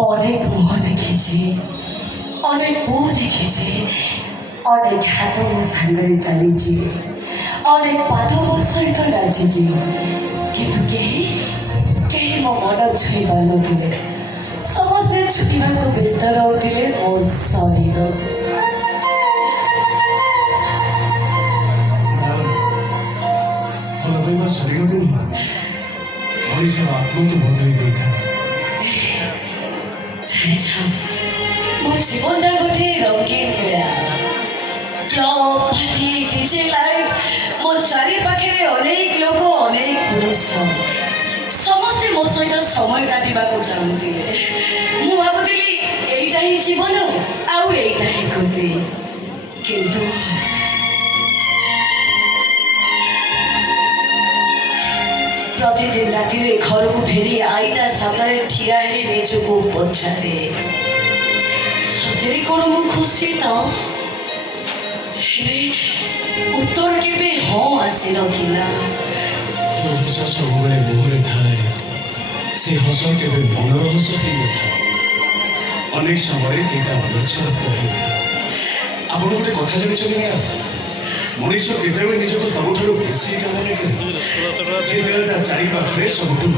অনেক মোহ দেখেছি, অনেক মোহ দেখেছি, অনেক হাত ମୋ ସାଙ୍ଗରେ ଚାଲିଛି, ଅନେକ ପାଦ ମୋ ସହିତ ନାଚିଛି, କିନ୍ତୁ କେହି କେହି ମୋ ମନ ଛୁଇଁ ପାରୁନଥିଲେ। ସମସ୍ତେ ଛୁଇଁବାକୁ ବ୍ୟସ୍ତ ରହୁଥିଲେ ମୋ ଶରୀର। ଶରୀରକୁ ମଣିଷର ଆତ୍ମକୁ ବଦଳି ଦେଇଥାଏ। ଜାଣିଛ, ମୋ ଜୀବନଟା ଗୋଟେ ରଙ୍ଗୀନ ମେଳା। କ୍ଲବ, ପାର୍ଟି, ଡିଜେ ଲାଇଟ୍, ମୋ ଚାରିପାଖରେ ଅନେକ ଲୋକ, ଅନେକ ପୁରୁଷ, ସମସ୍ତେ ମୋ ସହିତ ସମୟ କାଟିବାକୁ ଚାହୁଁଥିଲେ। ମୁଁ ଭାବୁଥିଲି ଏଇଟା ହିଁ ଜୀବନ, ଆଉ ଏଇଟା ହିଁ ଖୁସି। କିନ୍ତୁ ପ୍ରତିଦିନ ରାତିରେ ଘରକୁ ଫେରି ଆଇନା ସାମ୍ନାରେ ଠିଆ ହେଇ ନିଜକୁ ପଚାରେ, ସତରେ କ'ଣ ମୁଁ ଖୁସି ତ? ହେଲେ ଉତ୍ତର କେବେ ହଁ ଆସିନଥିଲା। ଯୋଉ ହସ ସବୁବେଳେ ମୁହଁରେ ଥାଏ, ସେ ହସ କେବେ ମନର ହସ ହେଇନଥାଏ। ଅନେକ ସମୟରେ ସେଇଟା ଅନିଚ୍ଛାର ହେଇଥାଏ। ଆପଣ ଗୋଟେ କଥା ଜାଣିଛନ୍ତି ନା, ମଣିଷ କେତେବେଳେ ନିଜକୁ ସବୁଠାରୁ ବେଶୀ କାମ କରେ ଯେତେବେଳେ ତା ଚାରିପାଖରେ ସବୁଠୁ